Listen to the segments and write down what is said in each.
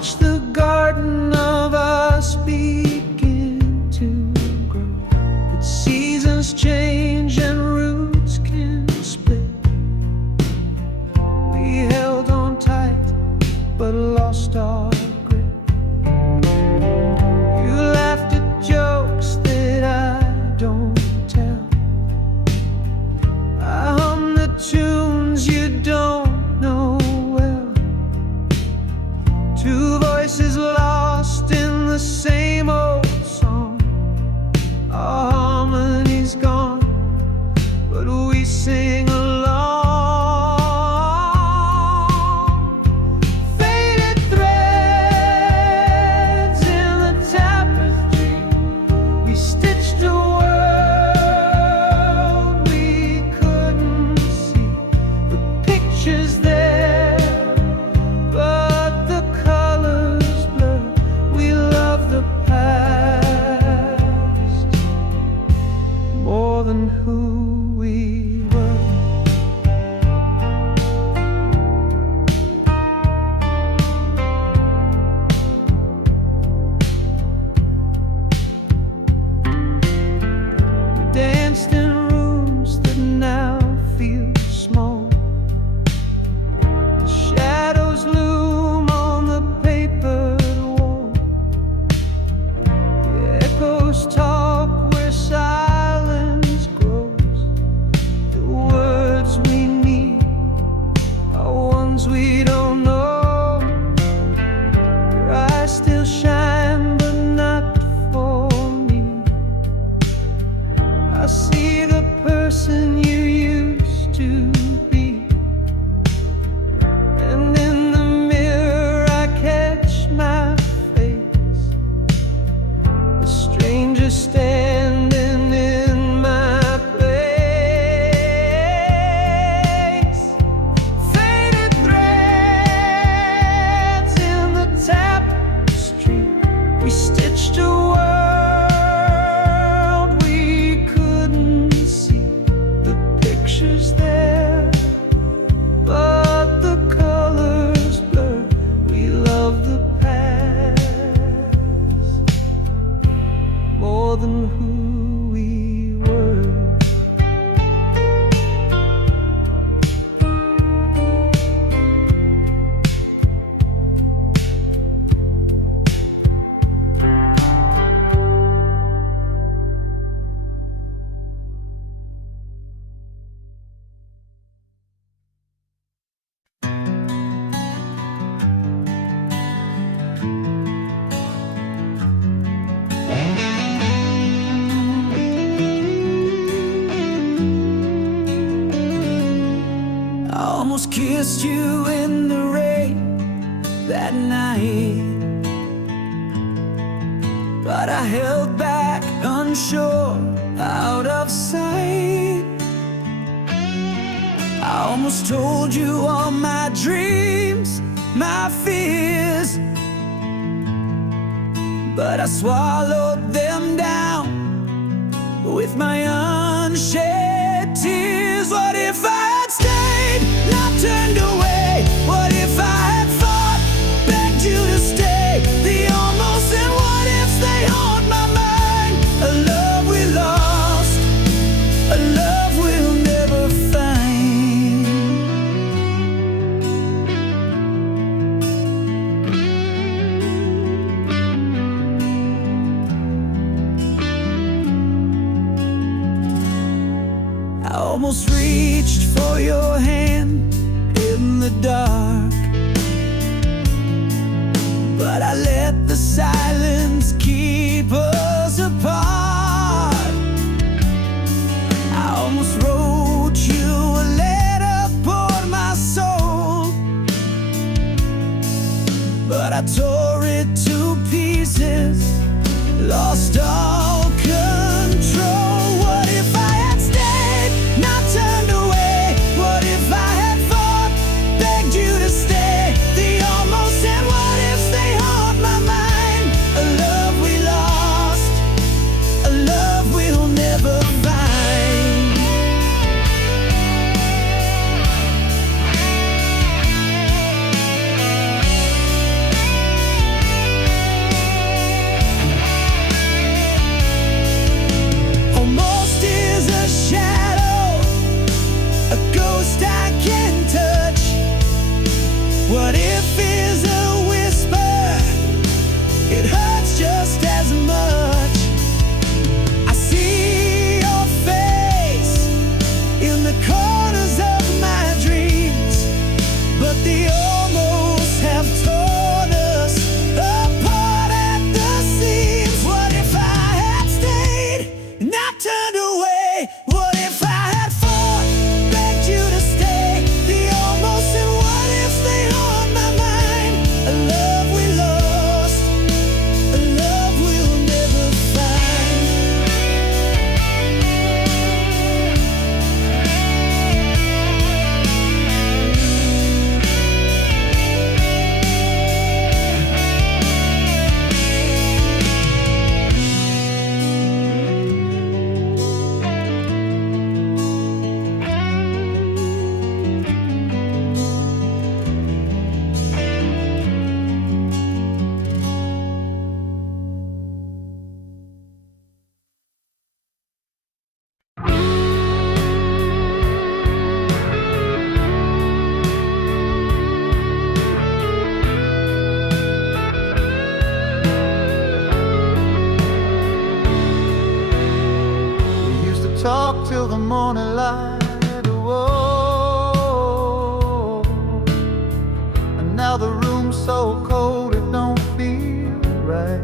watch the garden of us begin to grow. But seasons change and roots can split. We held on tight but lost our grip. You laughed at jokes that I don't tell. I hum the tunes you don't know well. Two voices lost in the same old song. Our harmony's gone, but we sing along. Faded threads in the tapestry. We stitched a world we couldn't see. The pictures there, but the colors blur. We love the past more than who we were. We danced in rooms that now feel small. The shadows loom on the papered wall. The echoes talk where silence grows. The words we need are ones we don't know. Your eyes still shine, but not for me. I see the person you used to be, and in the mirror I catch my face. A stranger standing in my place. Faded threads in the tapestry. We stitched a world we couldn't see. The pictures there, but the colors blur. We love the past more than who we were. I almost kissed you in the rain that night, but I held back, unsure, out of sight. I almost told you all my dreams, my fears, but I swallowed them down with my unshed tears. What if I had stayed, not turned away? What if I had fought, begged you to stay? The almost and what ifs, they haunt my mind. A love we lost, a love we'll never find. I almost reached for your hand in the dark, but I let the silence keep us apart. I almost wrote you a letter, poured my soul, but I tore it to pieces, lost all control. What if I had stayed, not turned away? What if I had fought, begged you to stay? The almost and what ifs, they haunt my mind. A love we lost, a love we'll never find. so cold it don't feel right.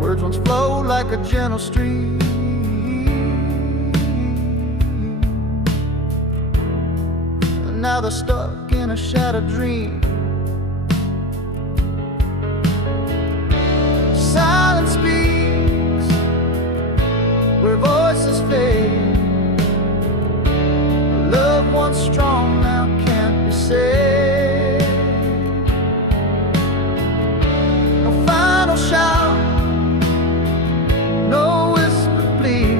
Words once flowed like a gentle stream, and now they're stuck in a shattered dream. Silence speaks where voices fade. Love once strong now can't be saved. No final shout, no whisper plea.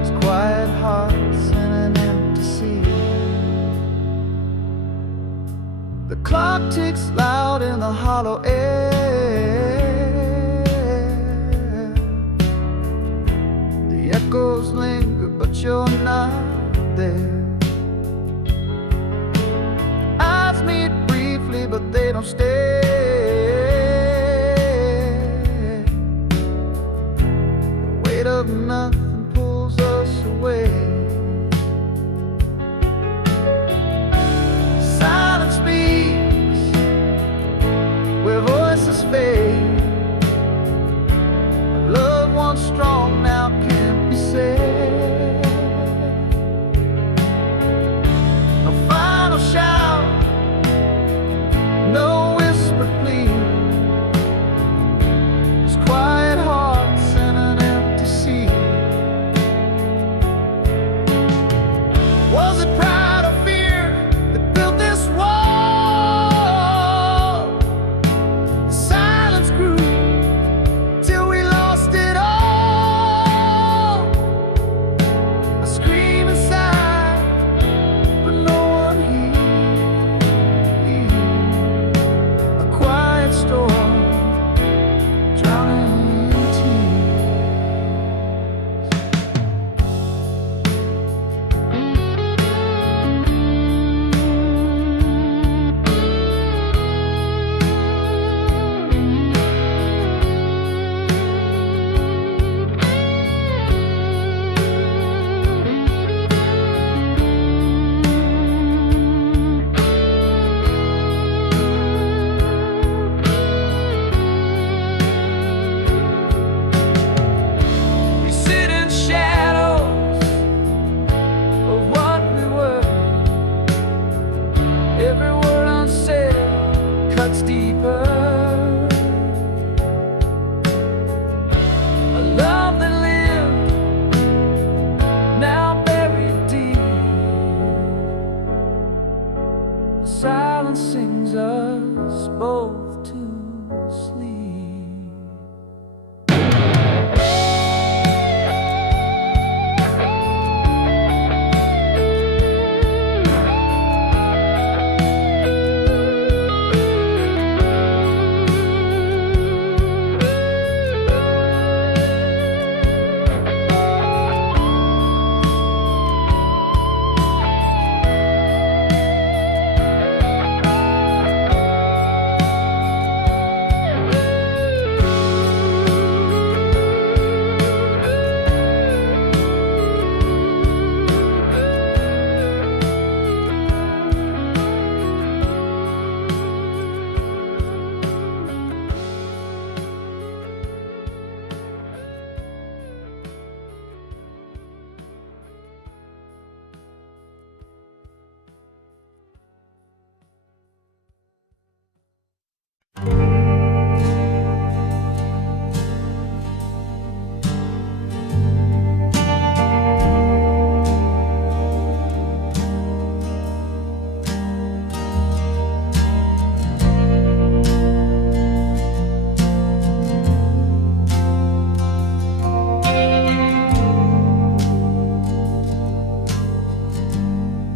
It's quiet hearts and an empty sea. The clock ticks loud in the hollow air. The echoes linger, but you're not there. Eyes meet briefly, but they don't stay. The weight of nothing pulls us away. Silence speaks where voices fade. Love once strong now can't be saved. No final shout, no whispered plea. It's quiet hearts and an empty sea. Was it pride or fear that built this wall? The silence grew till we lost it all. I scream inside, but no one hears. A quiet storm drowning in we sit in shadows of what we were. Every word unsaid cuts deeper. A love that lived, now buried deep. The silence sings us both to sleep.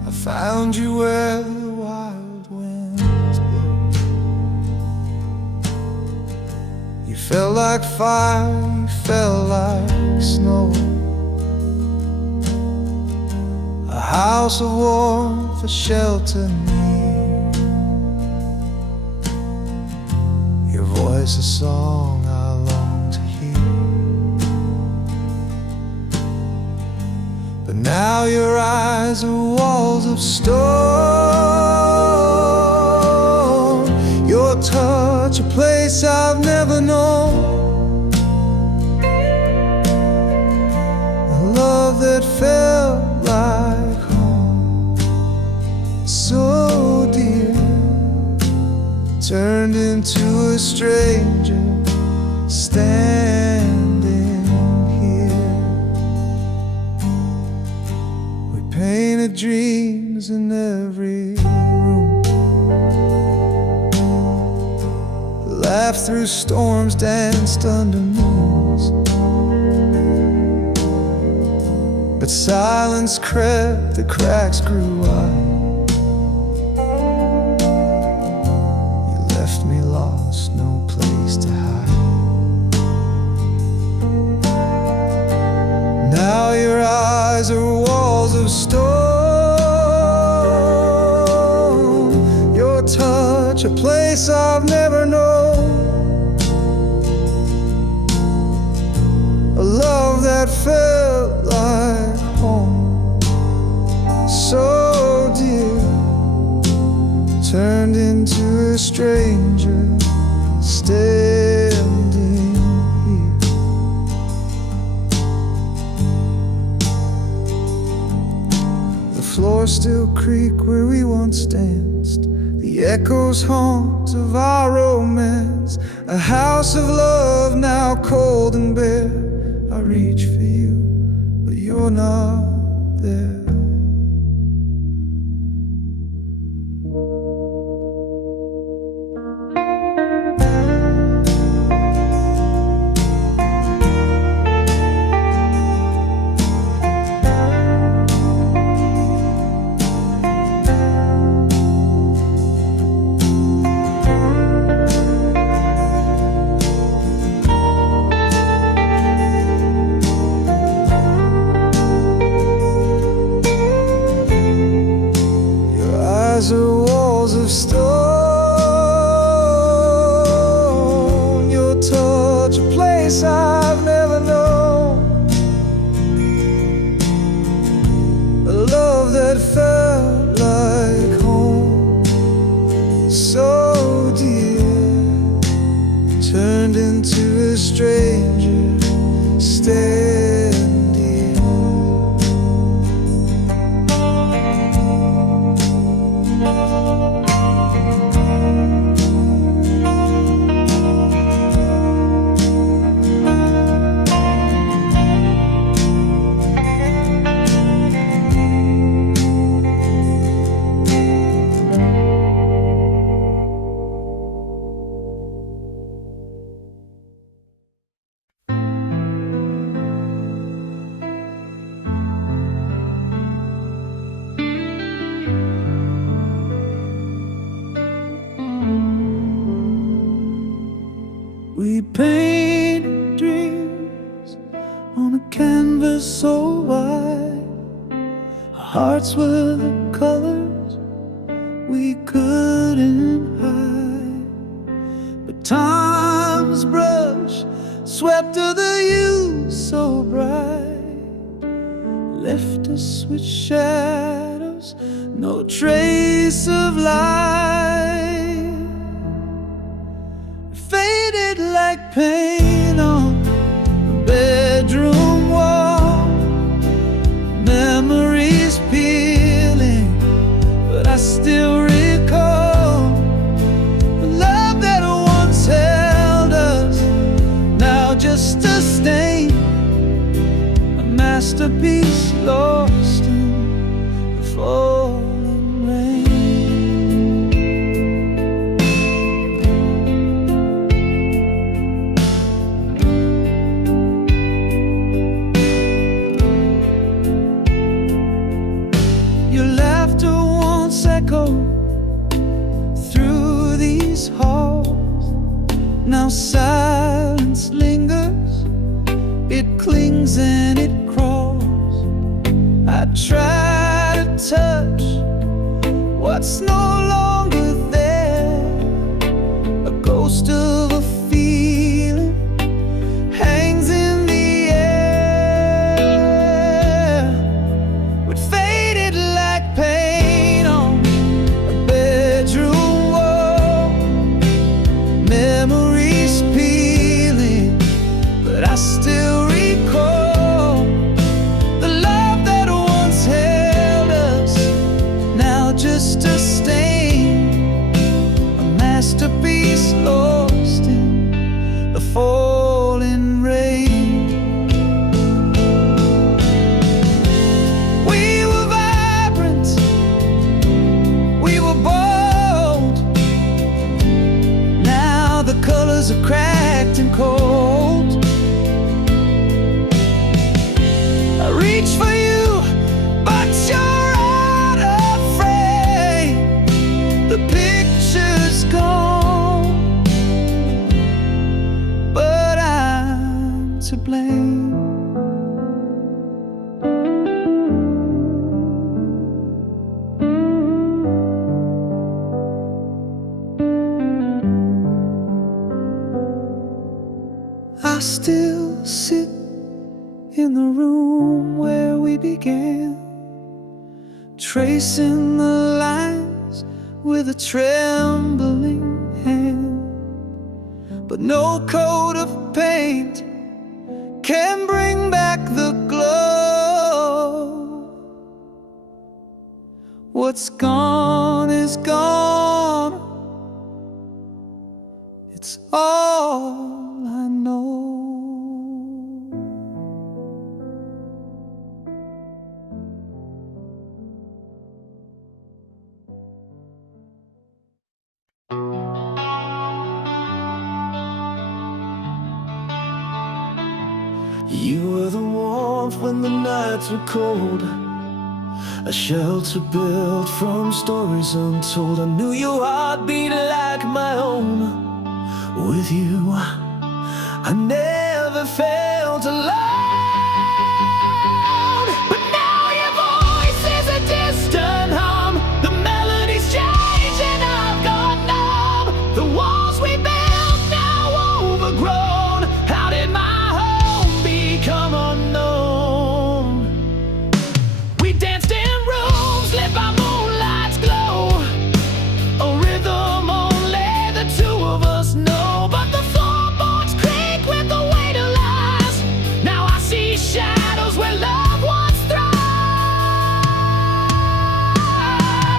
I found you where the wild winds blow. You felt like fire, you felt like snow. A house of warmth, a shelter near. Your voice a song I long to hear. But Now your eyes are walls of stone, your touch a place I've never known, a love that felt like home, so dear, turned into a stranger standing here. We painted dreams in every room, laughed through storms, danced under moons, but silence crept, the cracks grew wide. You left me lost, no place to hide. Now your eyes are walls of stone, your touch a place I've never known, a love that felt like home, so dear, turned into a stranger standing here. The floors still creak where we once danced, the echoes haunt of our romance, a house of love now cold and bare. I reach for you, but you're not there. Are walls of stone, your touch a place I've never known, a love that felt like home, so dear, turned into a stranger standing. We painted dreams on a canvas so wide. Our hearts were the colors we couldn't hide, but time's brush swept to the hues so bright, left us with shadows, no trace of light. Faded like paint on a bedroom wall, memories peeling, but I still recall the love that once held us, now just a stain, a masterpiece lost in the falling rain. Through these halls, now silence lingers, it clings and it crawls. I try to touch what's no longer there, a ghost of a feeling hangs in the air. I still sit in the room where we began, tracing the lines with a trembling hand. But no coat of paint can bring back the glow. What's gone is gone. It's all I know. You were the warmth when the nights were cold, a shelter built from stories untold. I knew your heart beat like my own. With you, I never felt alone. But now your voice is a distant hum. The melodies change and I've gone numb. The walls we built now overgrown. How did my home become unknown? We danced in rooms lit by moonlight's glow, a rhythm only the two of us know. Shadows where love once thrived.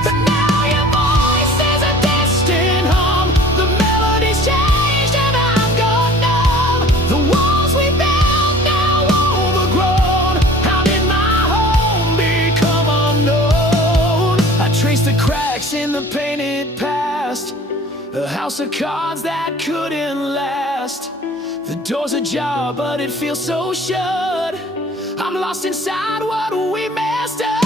But now your voice is a distant hum. The melodies changed and I'm gone numb. The walls we built now overgrown. How did my home become unknown? I traced the cracks in the painted past, a house of cards that couldn't last. The door's ajar, but it feels so shut. I'm lost inside what we messed up.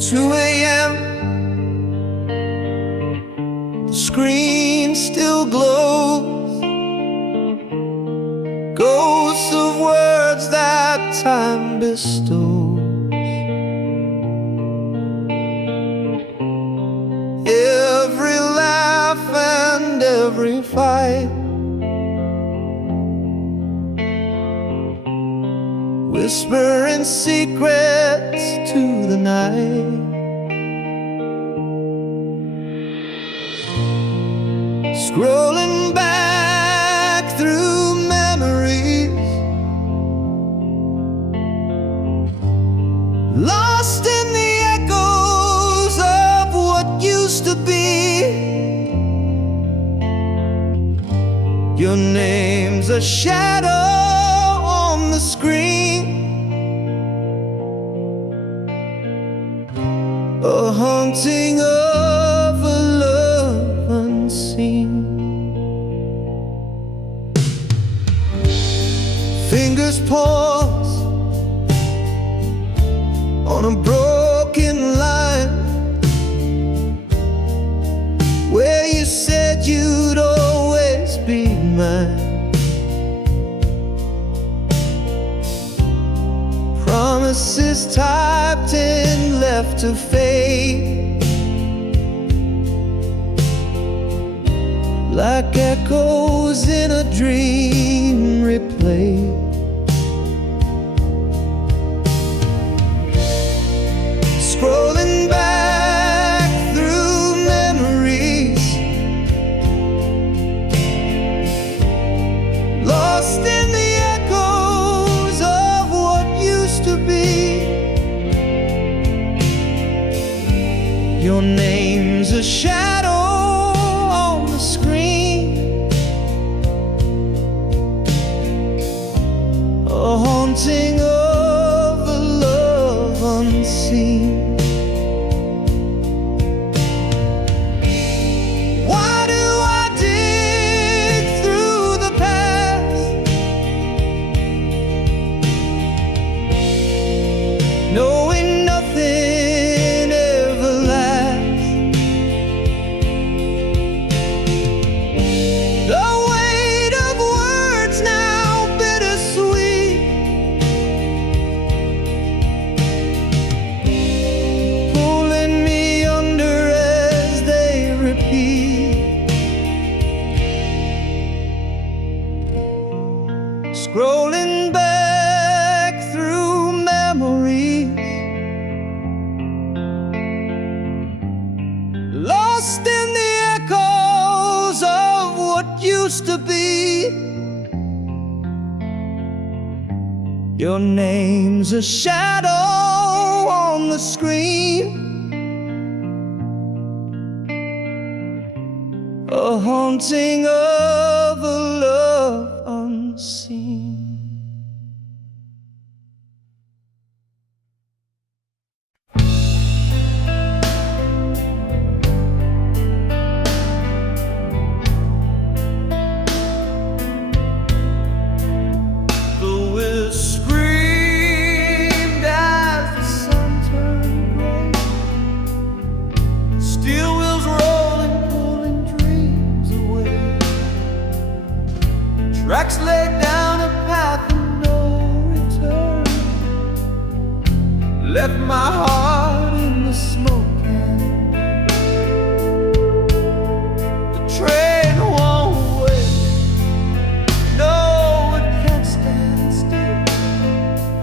Two a.m. The screen still glows, ghosts of words that time bestows. Every laugh and every fight, whispering secrets to the night. Scrolling back through memories, lost in the echoes of what used to be. Your name's a shadow on the screen, a haunting of a love unseen. Fingers pause on a broken line where you said you'd always be mine. Promises typed in left to fade, like echoes in a dream replayed. Scrolling back through memories, lost in the echoes of what used to be. Your name's a shadow on the screen, a haunting of a love unseen. Why do I dig through the past, knowing nothing ever lasts? The weight of words now bittersweet, pulling me under as they repeat. Scrolling back through memories, lost in the echoes of what used to be. Your name's a shadow on the screen, a haunting of a love unseen. The wind screamed as the sun turned gray. Steel wheels rolling, pulling dreams away. Tracks laid down a path of no return, left my heart in the smoke. The train won't wait, no, it can't stand still.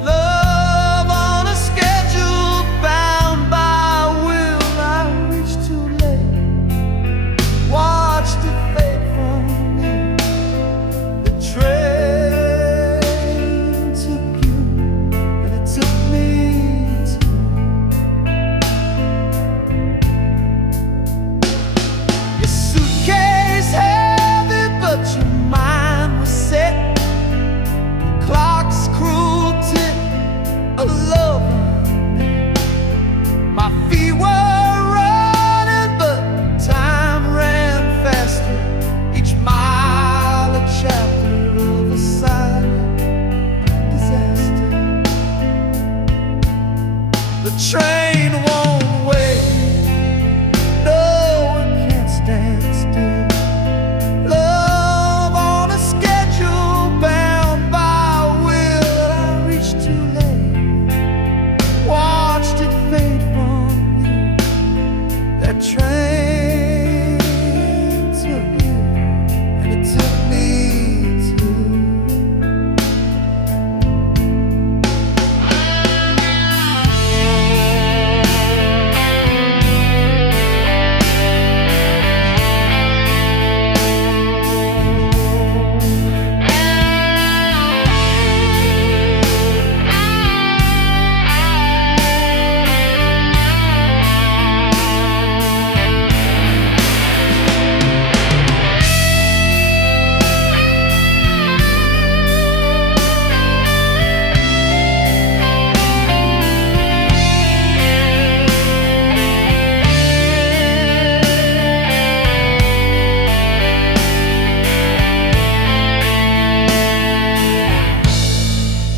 Love on a schedule, bound by will. I reached too late, watched it fade from me. The train took you, and it took me too. Your suitcase heavy, but your mind was set. Clock's cruel tick, a love. My feet were running, but time ran faster. Each mile a chapter of a silent disaster. The train won't wait, no, it can't stand still. Love on a schedule, bound by will. I reached too late, watched it fade from you. That train took you, and it took me too.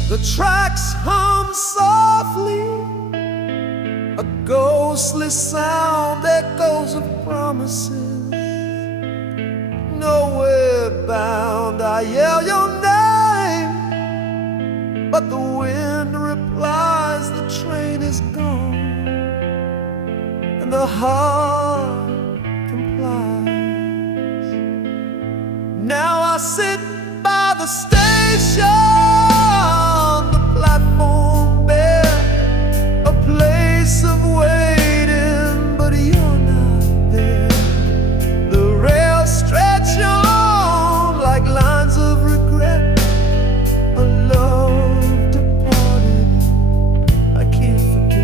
The tracks hum softly, a ghostly sound, echoes of promises. Nowhere bound, I yell your name, but the wind replies the train is gone, and the heart complies. station, the platform bare, a place of waiting, but you're not there. The rails stretch on like lines of regret, a love departed I can't forget.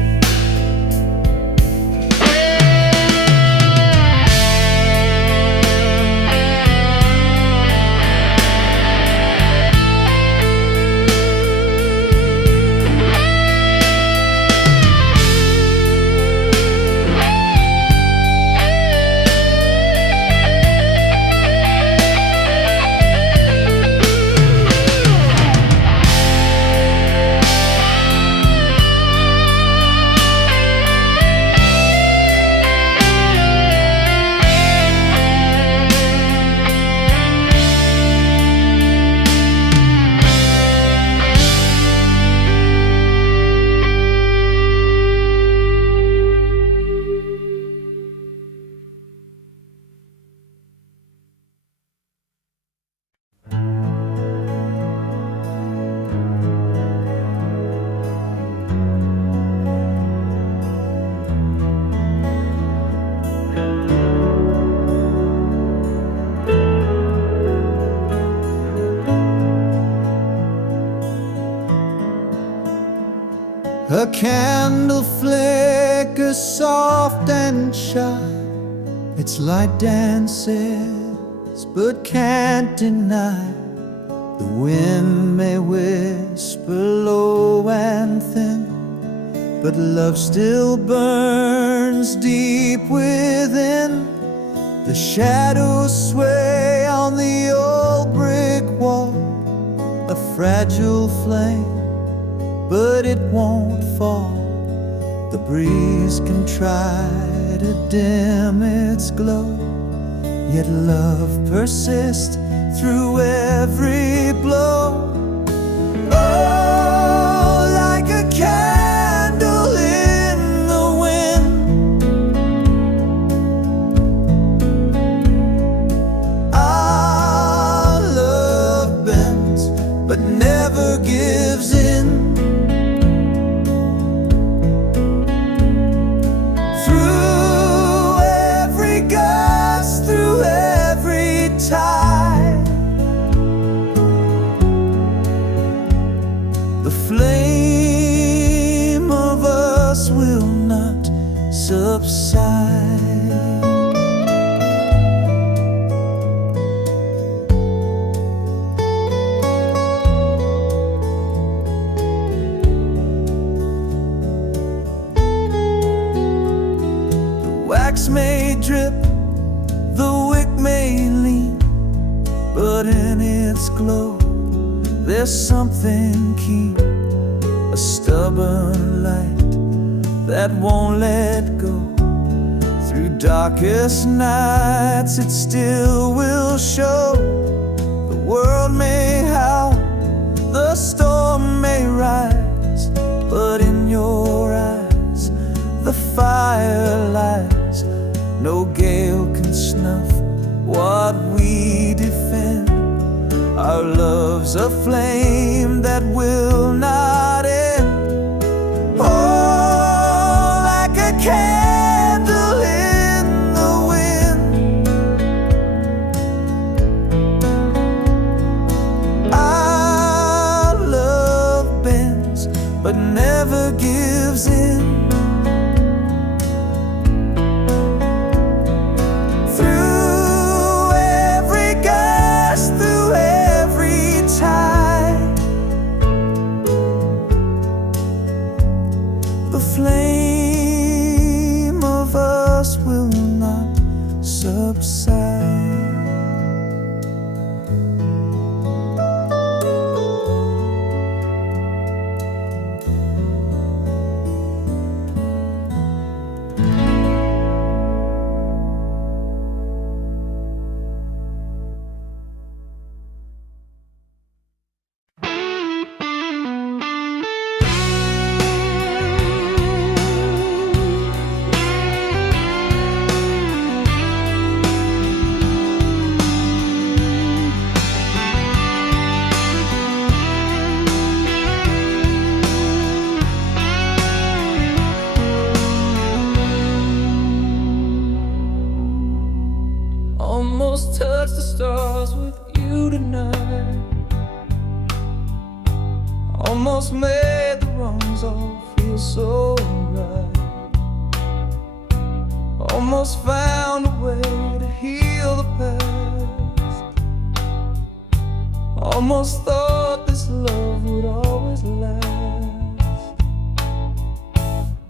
A candle flickers soft and shy, its light dances but can't deny. The wind may whisper low and thin, but love still burns deep within. The shadows sway on the old brick wall, a fragile flame, but it won't fall. The breeze can try to dim its glow, yet love persists through every blow. Oh, like a candle in the wind, our love bends but never gives in. The flame of us will not subside. The wax may drip, the wick may lean, but in its glow there's something keen, a stubborn light that won't let go. Through darkest nights it still will show. The world may howl, the storm may rise, but in your eyes the fire lies. No gale can snuff what we defend. Our love's a flame that will not end. Oh, like a candle in the wind, our love bends but never gives in. The flame of us will not subside. almost made the wrongs all feel so right. Almost found a way to heal the past. Almost thought this love would always last.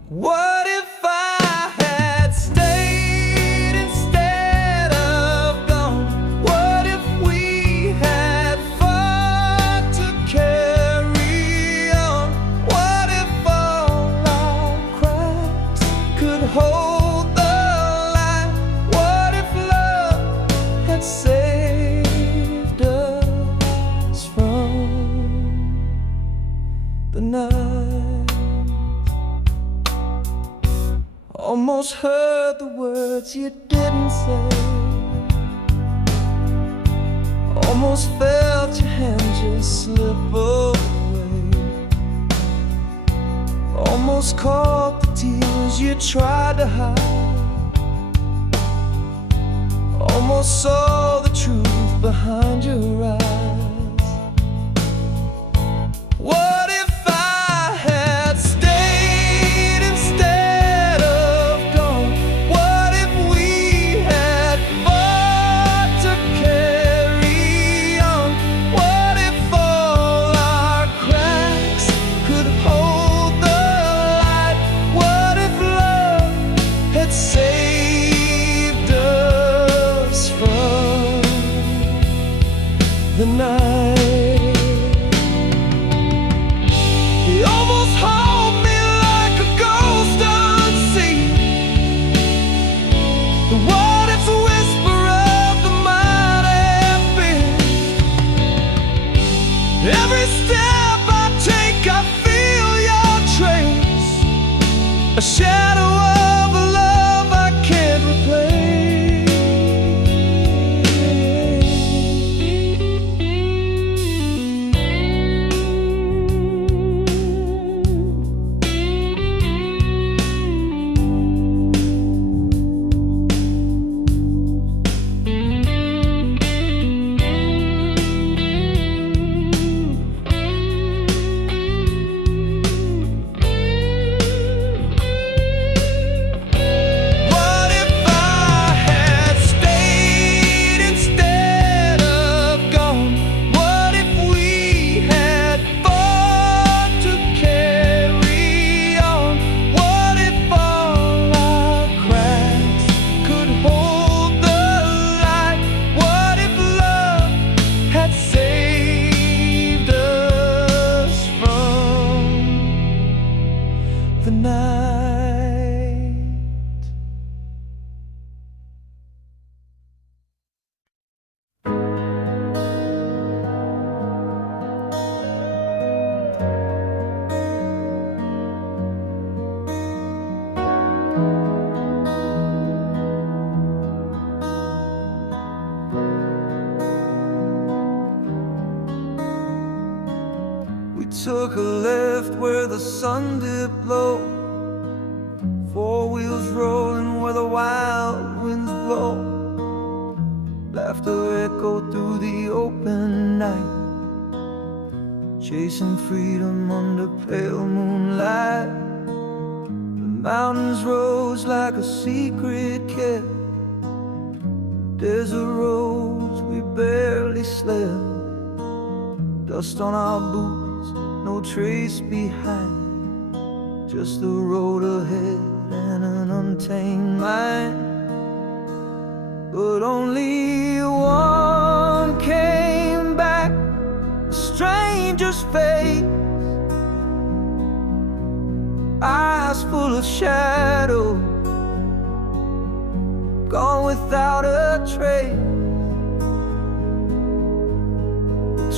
What if I had stayed instead of gone? What if we had fought to carry on? What if all our cracks could hold the light? What if love had saved us from the night? Almost heard the words you didn't say. Almost felt your hand just slip away. Almost caught the tears you tried to hide. Almost saw the truth behind your eyes. What if I had stayed instead of gone? What if we had fought to carry on? What if all our cracks could hold the light? What if love had saved us from the night? He almost hold me like a ghost unseen. The what if's whisper of the might have been. Every step I take, I feel your trace. A shadow of a love I can't replace. What if I had stayed instead of gone? What if we had fought to carry on? What if all our cracks could hold the light? What if love had saved us from the night? We took a left where the sun dipped low. Four wheels rolling where the wild winds blow. Laughter echoed through the open night, chasing freedom under pale moonlight. The mountains rose like a secret kept. Desert roads we barely slept. Dust on our boots, no trace behind. Just the road ahead and an untamed mind. But only one came back, a stranger's face, eyes full of shadow, gone without a trace.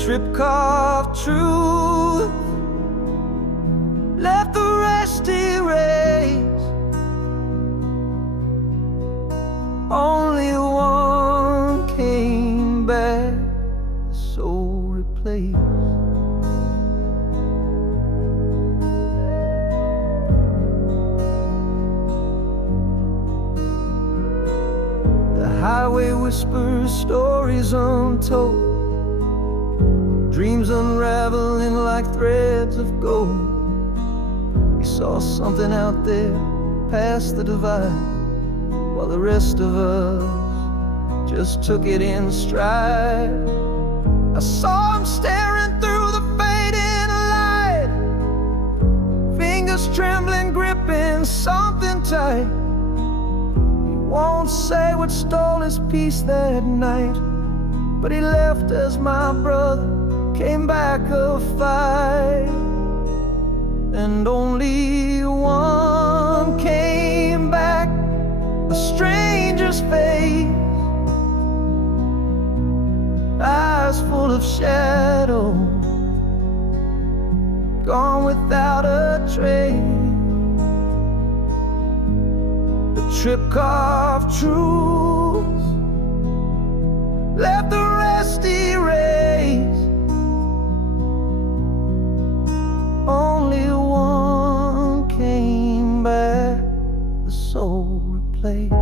Trip-carved truth left the rest erased. Only one came back, the soul replaced. The highway whispers stories untold, dreams unraveled unraveling like threads of gold. He saw something out there past the divide, while the rest of us just took it in stride. I saw him staring through the fading light, fingers trembling, gripping something tight. He won't say what stole his peace that night, but he left as my brother came back of fight. And only one came back, a stranger's face, eyes full of shadow, gone without a trace. The trip carved truth left the rest erased. Only one came back, the soul replaced.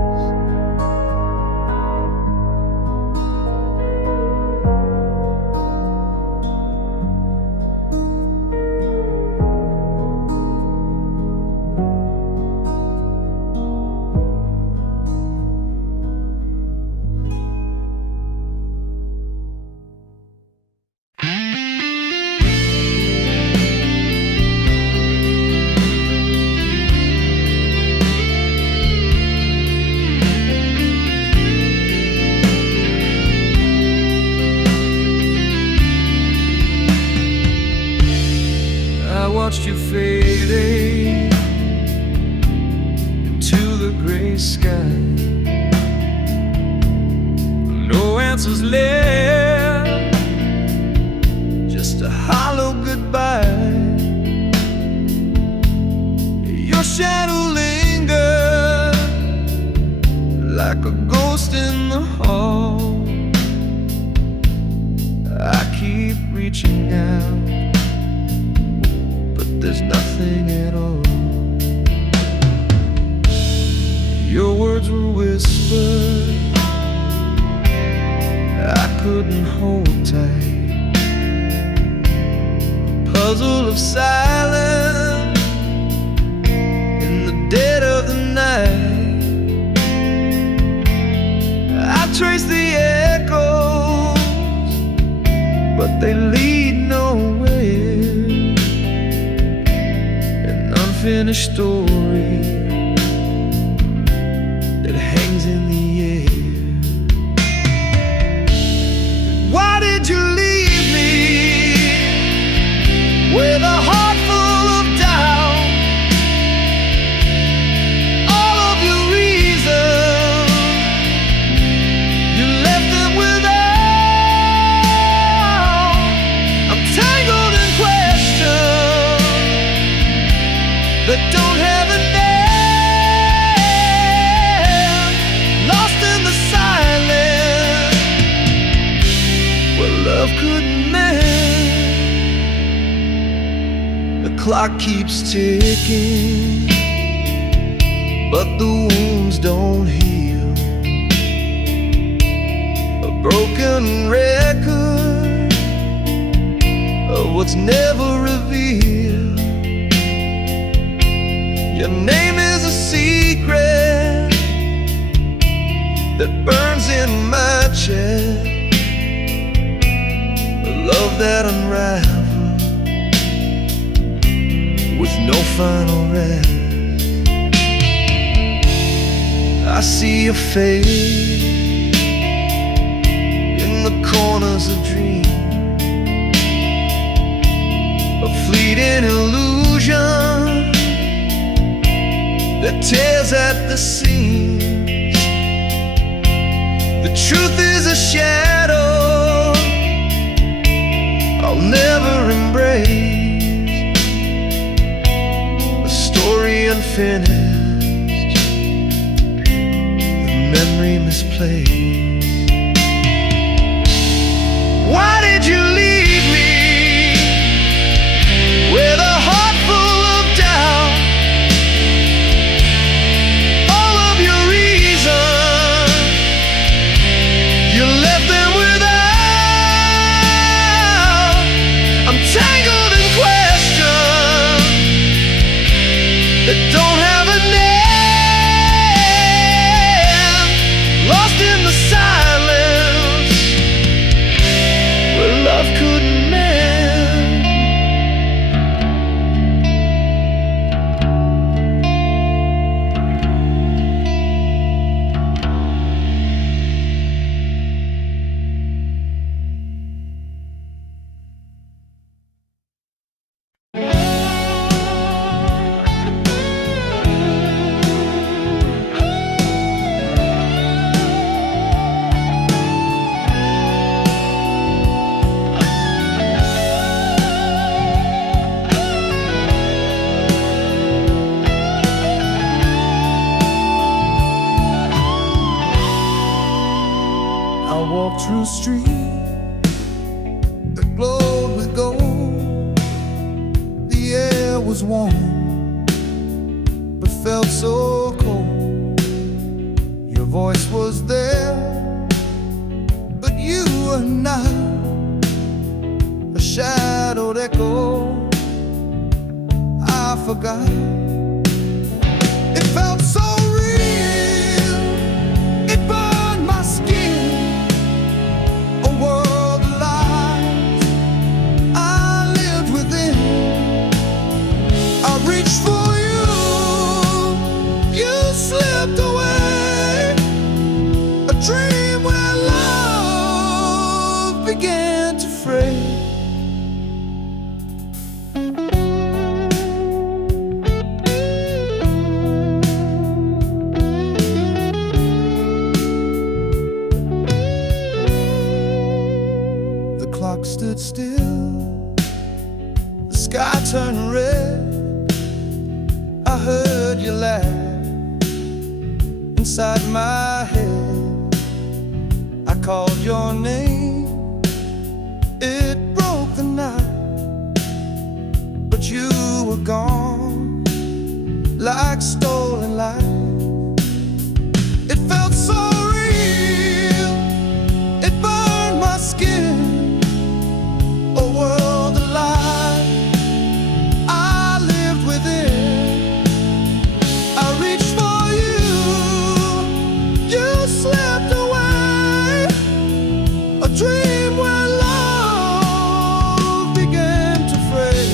Watched you fading into the gray sky. No answers left, just a hollow goodbye. Your shadow lingered like a ghost in the hall. I keep reaching out, there's nothing at all. Your words were whispered, I couldn't hold tight. A puzzle of silence in the dead of the night. I trace the echoes, but they lead nowhere. Unfinished story that hangs in the air. Why did you leave me with a heart full of doubt? All of your reasons, you left them without. I'm tangled in questions that don't have an end, lost in the silence where love couldn't mend. The clock keeps ticking, but the wounds don't heal. A broken record of what's never revealed. Your name is a secret that burns in my chest, a love that unravels with no final rest. I see your face in the corners of dreams, a fleeting illusion that tears at the seams. The truth is a shadow I'll never embrace, a story unfinished, the memory misplaced. Why did you leave me with a heart full of doubt? All of your reasons, you left them without. I'm that don't have a name, lost in the silence where love couldn't mend. I walked through a street that glowed with gold. The air was warm, but felt so cold. Your voice was there, but you were not. A shadowed echo I forgot. It felt so real, it burned my skin. A world of lies I lived within. I reached for you, you slipped away. A dream where love began to fray. The clock stood still, the sky turned red. I heard you laugh inside my head. I called your name, it broke the night, but you were gone like stolen light. It felt so real, it burned my skin. A world of lies I lived within. I reached for you, you slipped away. A dream where love began to fray.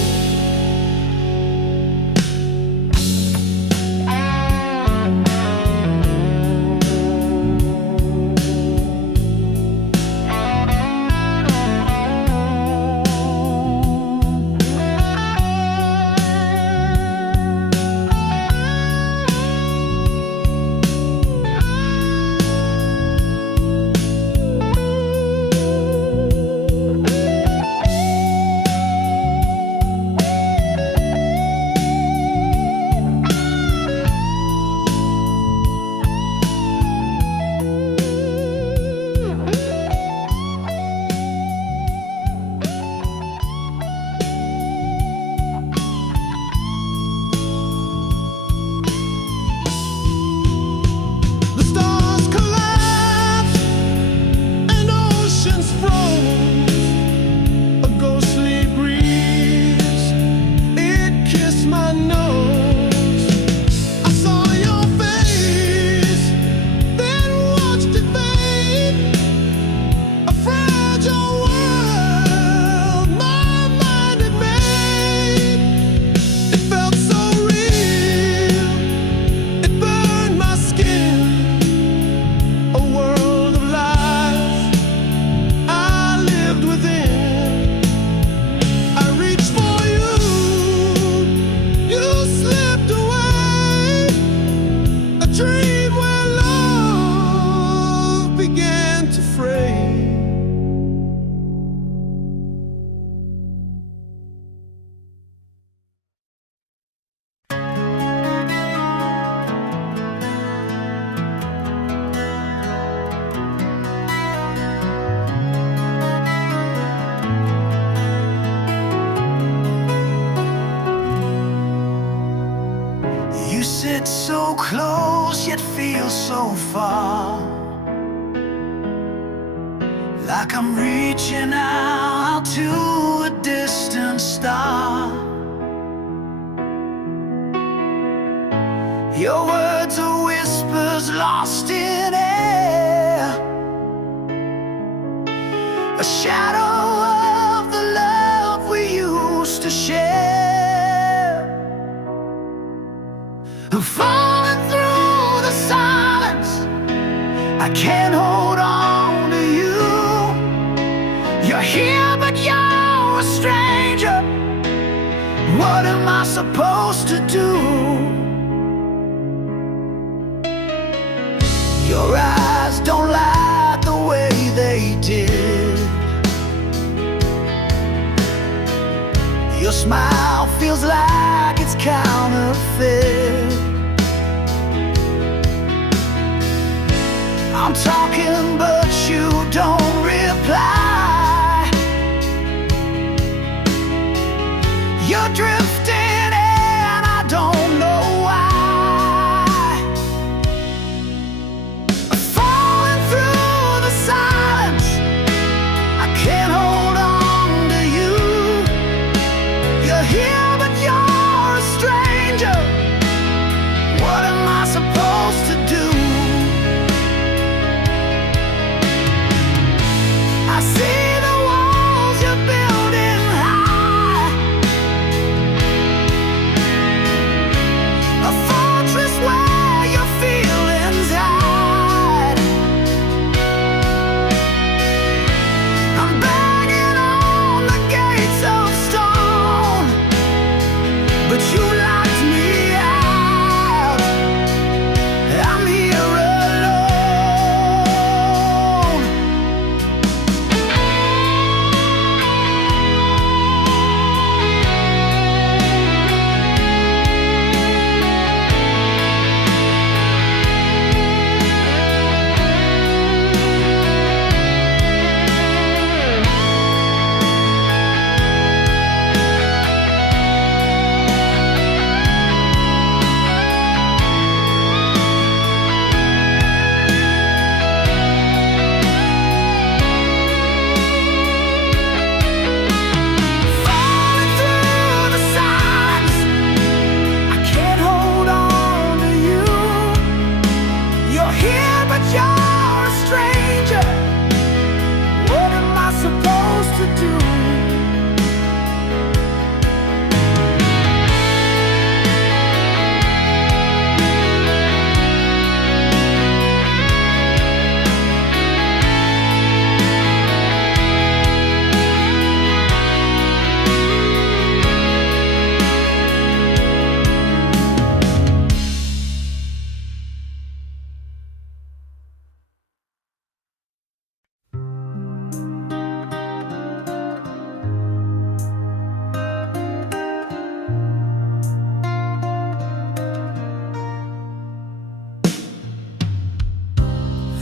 The stars collapsed and oceans froze. A ghostly breeze, it kissed my nose. I saw your face, then watched it fade. A fragile world my mind had made. It felt so real, it burned my skin. A world of lies I lived within. I reached for you, you slipped away. A dream where love began to fray. You sit so close, yet feel so far. Like I'm reaching out to a distant star. lost in air, a shadow of the love we used to share. I'm falling through the silence, I can't hold on to you. You're here but you're a stranger. What am I supposed to do? Your eyes don't lie the way they did. Your smile feels like it's counterfeit. I'm talking but you don't reply. You're drifting and I don't know why. Falling through the silence, I can't hold on to you. You're here but you're a stranger. What am I supposed to do? I see the walls you're building high, a fortress where your feelings hide. I'm banging on the gates of stone, but you locked me out. I'm here alone. Falling through the signs, I can't hold on to you. You're here but you're a stranger. What am I supposed to do?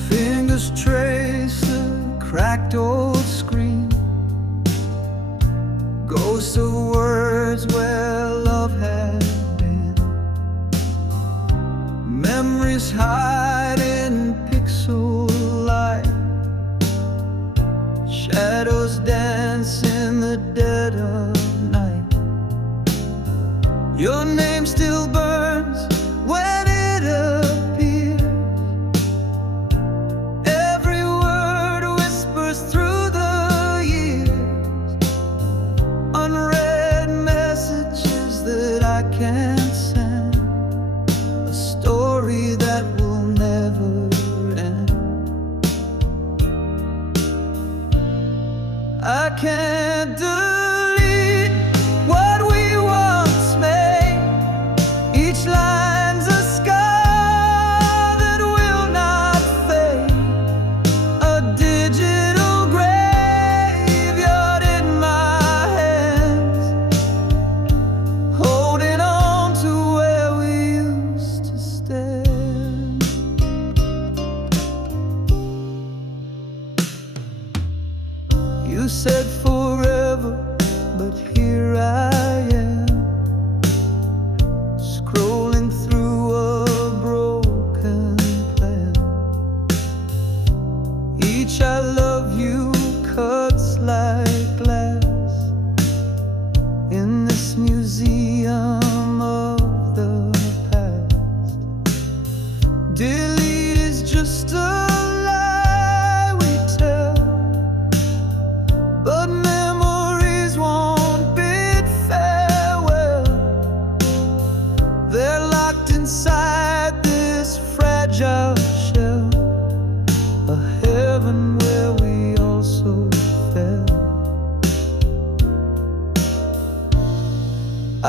Fingers trace the cracked old screen, ghosts of words where love had been. Memories hide in pixel light, shadows dance in the dead of night. Your name still burns when it appears. Every word whispers through the years, unread messages that I can't send, a story that will never end. I can't delete what we once made. Each line's a scar that will not fade, a digital graveyard in my hands, holding on to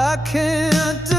I can't